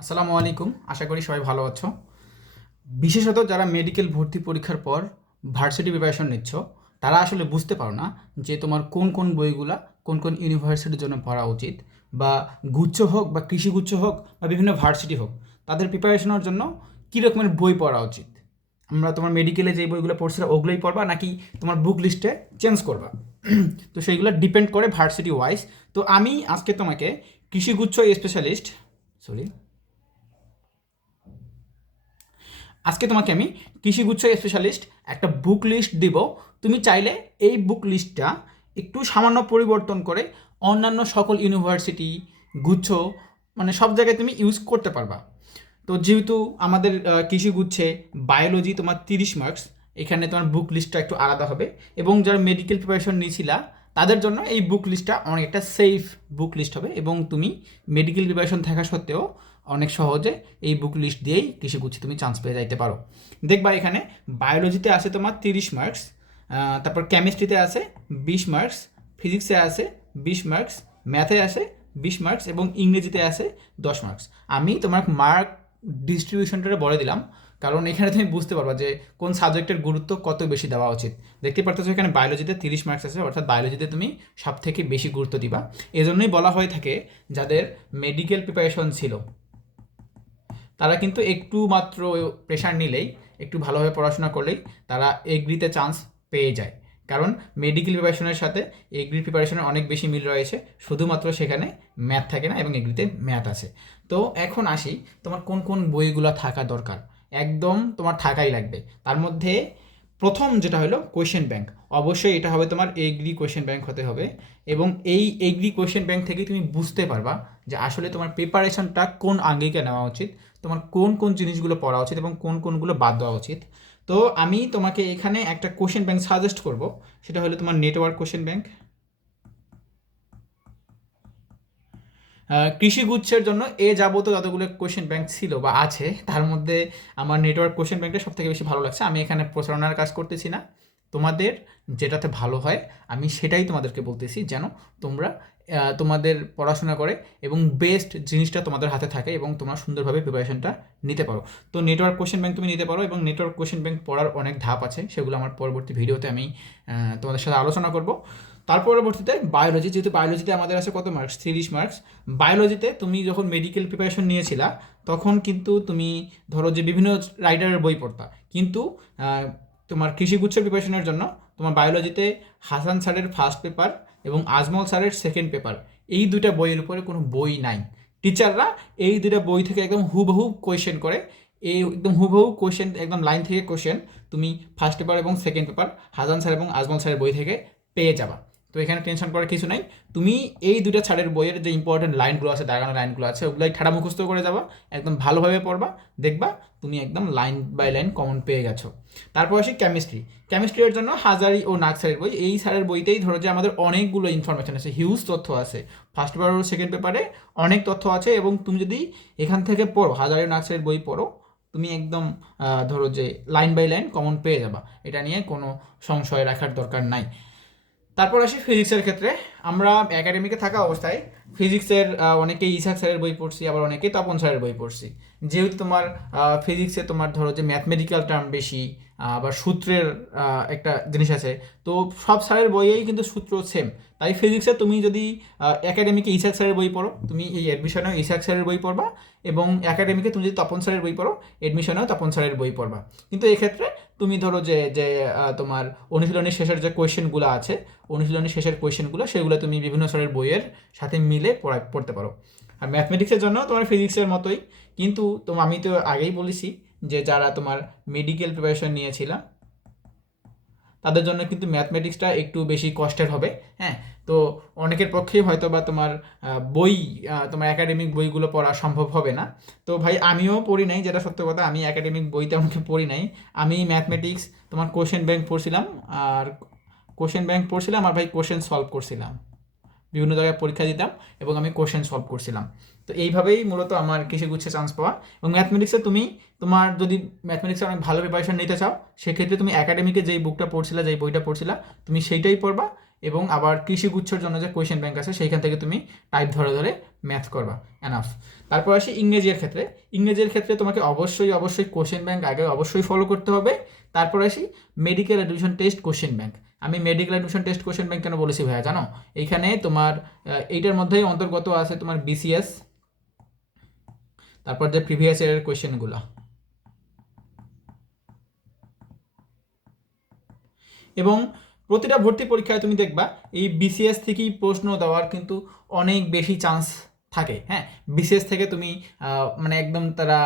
আসসালামু আলাইকুম। আশা করি সবাই ভালো আছো। বিশেষত যারা মেডিকেল ভর্তি পরীক্ষার পর ভার্সিটি প্রিপারেশন নিচ্ছ, তারা আসলে বুঝতে পারো না যে তোমার কোন কোন বইগুলা কোন কোন ইউনিভার্সিটির জন্য পড়া উচিত, বা গুচ্ছ হোক বা কৃষিগুচ্ছ হোক বা বিভিন্ন ভার্সিটি হোক, তাদের প্রিপারেশনের জন্য কী রকমের বই পড়া উচিত। আমরা তোমার মেডিকেলে যে বইগুলো পড়ছিলাম ওগুলোই পড়বা, নাকি তোমার বুক লিস্টে চেঞ্জ করবা? তো সেইগুলো ডিপেন্ড করে ভার্সিটি ওয়াইজ। তো আমি আজকে তোমাকে কৃষিগুচ্ছ স্পেশালিস্ট সরি আজকে তোমাকে আমি কৃষিগুচ্ছ স্পেশালিস্ট একটা বুক লিস্ট দিব। তুমি চাইলে এই বুক লিস্টটা একটু সামান্য পরিবর্তন করে অন্যান্য সকল ইউনিভার্সিটি, গুচ্ছ, মানে সব জায়গায় তুমি ইউজ করতে পারবা। তো যেহেতু আমাদের কৃষিগুচ্ছে বায়োলজি তোমার 30 মার্কস, এখানে তোমার বুক লিস্টটা একটু আলাদা হবে। এবং যারা মেডিকেল প্রিপারেশন নিয়েছিলা তাদের জন্য এই বুক লিস্টটা অনেকটা সেফ বুক লিস্ট হবে, এবং তুমি মেডিকেল প্রিপারেশন থাকা সত্ত্বেও অনেক সহজে এই বুক লিস্ট দিয়েই কৃষিগুচ্ছে তুমি চান্স পেয়ে যাইতে পারো। দেখবা এখানে বায়োলজিতে আছে তোমার 30 মার্কস, তারপর কেমিস্ট্রিতে আছে 20 মার্কস, ফিজিক্সে আছে 20 মার্কস, ম্যাথে আছে 20 মার্কস এবং ইংরেজিতে আছে 10 মার্কস। আমি তোমার মার্ক ডিস্ট্রিবিউশনটা বলে দিলাম, কারণ এখানে তুমি বুঝতে পারবা যে কোন সাবজেক্টের গুরুত্ব কত বেশি দেওয়া উচিত। দেখতে পারতেছো এখানে বায়োলজিতে 30 মার্কস আছে, অর্থাৎ বায়োলজিতে তুমি সব থেকে বেশি গুরুত্ব দিবা। এজন্যই বলা হয়ে থাকে যাদের মেডিকেল প্রিপারেশন ছিল তারা কিন্তু একটু মাত্র প্রেশার নিলেই, একটু ভালোভাবে পড়াশোনা করলেই তারা এগ্রিতে চান্স পেয়ে যায়। কারণ মেডিকেল প্রিপারেশনের সাথে এগ্রি প্রিপারেশনের অনেক বেশি মিল রয়েছে, শুধুমাত্র সেখানে ম্যাথ থাকে না এবং এগ্রিতে ম্যাথ আছে। তো এখন আসি তোমার কোন কোন বইগুলো থাকা দরকার, একদম তোমার থাকাই লাগবে। তার মধ্যে প্রথম যেটা হলো কোয়েশ্চেন ব্যাংক। অবশ্যই এটা হবে তোমার এগ্রি কোয়েশ্চেন ব্যাংক হতে হবে, এবং এই এগ্রি কোয়েশ্চেন ব্যাংক থেকে তুমি বুঝতে পারবা যে আসলে তোমার প্রিপারেশনটা কোন আঙ্গিকে নেওয়া উচিত, তোমার কোন কোন জিনিসগুলো পড়া উচিত এবং কোন কোনগুলো বাদ দেওয়া উচিত। তো আমি তোমাকে এখানে একটা কোশ্চেন ব্যাংক সাজেস্ট করব, সেটা হলো তোমার নেটওয়ার্ক কোশ্চেন ব্যাংক। কৃষিগুচ্ছের জন্য যাবত যতগুলো কোশ্চেন ব্যাংক ছিল বা আছে, তার মধ্যে আমার নেটওয়ার্ক কোশ্চেন ব্যাংকটা সব থেকে বেশি ভালো লাগছে। আমি এখানে প্রচারণার কাজ করতেছি না, তোমাদের যেটাতে ভালো হয় আমি সেটাই তোমাদেরকে বলতেছি, যেন তোমরা তোমাদের পড়াশোনা করে এবং বেস্ট জিনিসটা তোমাদের হাতে থাকে এবং তোমরা সুন্দরভাবে প্রিপারেশনটা নিতে পারো। তো নেটওয়ার্ক কোশ্চেন ব্যাংক তুমি নিতে পারো, এবং নেটওয়ার্ক কোশ্চেন ব্যাংক পড়ার অনেক ধাপ আছে, সেগুলো আমার পরবর্তী ভিডিওতে আমি তোমাদের সাথে আলোচনা করব। তার পরবর্তীতে বায়োলজি, যেহেতু বায়োলজিতে আমাদের আছে কত মার্কস, 30 মার্কস। বায়োলজিতে তুমি যখন মেডিকেল প্রিপারেশন নিয়েছিলা তখন কিন্তু তুমি ধরো যে বিভিন্ন রাইটারের বই পড়তা, কিন্তু তোমার কৃষিগুচ্ছের প্রিপারেশনের জন্য তোমার বায়োলজিতে হাসান স্যারের ফার্স্ট পেপার এবং আজমল স্যারের সেকেন্ড পেপার, এই দুইটা বইয়ের উপরে কোনো বই নাই। টিচাররা এই দুইটা বই থেকে একদম হুবহু কোয়েশ্চেন করে, এই একদম হুবহু কোয়েশ্চেন, একদম লাইন থেকে কোয়েশ্চেন তুমি ফার্স্ট পেপার এবং সেকেন্ড পেপার হাসান স্যার এবং আজমল স্যারের বই থেকে পেয়ে যাবা। তো এখানে টেনশন করার কিছু নাই। তুমি এই দুইটা ছাড়ের বইয়ের যে ইম্পর্টেন্ট লাইনগুলো আছে, দাগানো লাইনগুলো আছে, ওগুলাই ঠাড়া মুখস্থ করে যাবা, একদম ভালোভাবে পড়বা, দেখবা তুমি একদম লাইন বাই লাইন কমন পেয়ে গেছো। তারপর আসি কেমিস্ট্রি। কেমিস্ট্রির জন্য হাজারি ও নাগ স্যারের বই, এই স্যারের বইতেই ধরো যে আমাদের অনেকগুলো ইনফরমেশন আছে, হিউজ তথ্য আছে। ফার্স্ট পেপার ও সেকেন্ড পেপারে অনেক তথ্য আছে, এবং তুমি যদি এখান থেকে পড়ো, হাজারি ও নাগ স্যারের বই পড়ো, তুমি একদম ধরো যে লাইন বাই লাইন কমন পেয়ে যাবা, এটা নিয়ে কোনো সংশয় রাখার দরকার নাই। তারপর আসি ফিজিক্সের ক্ষেত্রে। আমরা একাডেমিকে থাকা অবস্থায় ফিজিক্সের অনেকেই ইসাক স্যারের বই পড়ছি, আবার অনেকেই তপন স্যারের বই পড়ছি। যেহেতু তোমার ফিজিক্সে তোমার ধরো যে ম্যাথমেটিক্যাল টার্ম বেশি, আবার সূত্রের একটা জিনিস আছে, তো সব স্যারের বইয়েই কিন্তু সূত্র সেম। তাই ফিজিক্সে তুমি যদি একাডেমিকে ইসাক স্যারের বই পড়ো, তুমি এই অ্যাডমিশনেও ইসাক স্যারের বই পড়বা, এবং একাডেমিকে তুমি যদি তপন স্যারের বই পড়ো, অ্যাডমিশনেও তপন স্যারের বই পড়বা। কিন্তু এক্ষেত্রে তুমি ধরো যে যে তোমার অনুশীলনের শেষের যে কোয়েশ্চেনগুলো আছে, অনুশীলনের শেষের কোয়েশ্চেনগুলো সেগুলো তুমি বিভিন্ন স্যারের বইয়ের সাথে মিলে পড়তে পারো। আর ম্যাথমেটিক্সের জন্য তোমার ফিজিক্সের মতোই, কিন্তু আমি তো আগেই বলেছি যে যারা তোমার মেডিকেল প্রিপারেশন নিয়েছিল তাদের জন্য কিন্তু ম্যাথমেটিক্সটা একটু বেশি কষ্টের হবে। হ্যাঁ, তো অনেকের পক্ষেই হয়তো বা তোমার বই, তোমার একাডেমিক বইগুলো পড়া সম্ভব হবে না। তো ভাই আমিও পড়ি নাই, যেটা সত্য কথা, আমি একাডেমিক বই তেমন পড়ি নাই। আমি ম্যাথমেটিক্স তোমার কোশ্চেন ব্যাংক পড়ছিলাম, আর ভাই কোশ্চেন সলভ করছিলাম, বিভিন্ন জায়গায় পরীক্ষা দিতাম এবং আমি কোশ্চেন সলভ করছিলাম। তো এইভাবেই মূলত আমার কৃষিগুচ্ছে চান্স পাওয়া। এবং ম্যাথমেটিক্সে তুমি, তোমার যদি ম্যাথমেটিক্সে অনেক ভালো প্রিপারেশন নিতে চাও, সেক্ষেত্রে তুমি একাডেমিকে যেই বুকটা পড়ছিলা, যেই বইটা পড়ছিলা, তুমি সেইটাই পড়বা, এবং আবার কৃষিগুচ্ছর জন্য যে কোয়েশ্চেন ব্যাংক আছে সেইখান থেকে তুমি টাইপ ধরে ধরে ম্যাথ করবা, এনাফ। তারপর আসি ইংরেজির ক্ষেত্রে। ইংরেজির ক্ষেত্রে তোমাকে অবশ্যই অবশ্যই কোয়েশ্চেন ব্যাংক আগে অবশ্যই ফলো করতে হবে। তারপর আসি medical admission test question bank. আমি medical admission test question bank কেন বলেছি ভাইয়া জানো? এইখানে তোমার এইটার মধ্যেই অন্তর্গত আছে তোমার বিসিএস, তারপর যে প্রিভিয়াস ইয়ারের কোয়েশ্চেনগুলো, এবং প্রতিটা ভর্তি পরীক্ষায় তুমি দেখবা এই বিসিএস থেকেই প্রশ্ন দেওয়ার কিন্তু অনেক বেশি চান্স থাকে। হ্যাঁ, বিসিএস থেকে তুমি মানে একদম তারা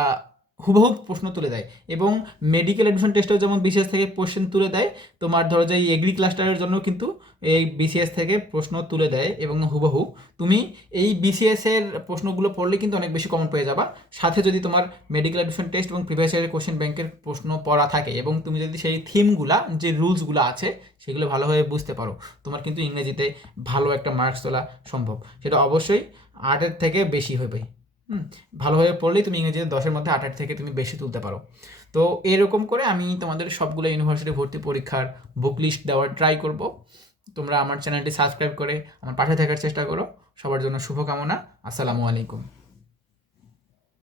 হুবহু প্রশ্ন তুলে দেয়, এবং মেডিকেল অ্যাডমিশন টেস্টেও যেমন বিসিএস থেকে কোশ্চেন তুলে দেয়, তোমার ধরো যে এই এগ্রি ক্লাস্টারের জন্য কিন্তু এই বিসিএস থেকে প্রশ্ন তুলে দেয় এবং হুবহু তুমি এই বিসিএস এর প্রশ্নগুলো পড়লে কিন্তু অনেক বেশি কমন পেয়ে যাবা। সাথে যদি তোমার মেডিকেল অ্যাডমিশন টেস্ট এবং প্রিভিয়াস ইয়ারের কোশ্চেন ব্যাংকের প্রশ্ন পড়া থাকে এবং তুমি যদি সেই থিমগুলা যে রুলসগুলো আছে সেগুলো ভালোভাবে বুঝতে পারো, তোমার কিন্তু ইংরেজিতে ভালো একটা মার্কস তোলা সম্ভব। সেটা অবশ্যই 8-এর থেকে বেশি হবে। ভালোভাবে পড়লেই তুমি ইংরেজিতে 10-এর মধ্যে 8-এর থেকে তুমি বেশি তুলতে পারো। তো এরকম করে আমি তোমাদের সবগুলো ইউনিভার্সিটি ভর্তি পরীক্ষার বুক লিস্ট দেওয়ার ট্রাই করব। তোমরা আমার চ্যানেলটি সাবস্ক্রাইব করে আমার পাশে থাকার চেষ্টা করো। সবার জন্য শুভকামনা। আসসালামু আলাইকুম।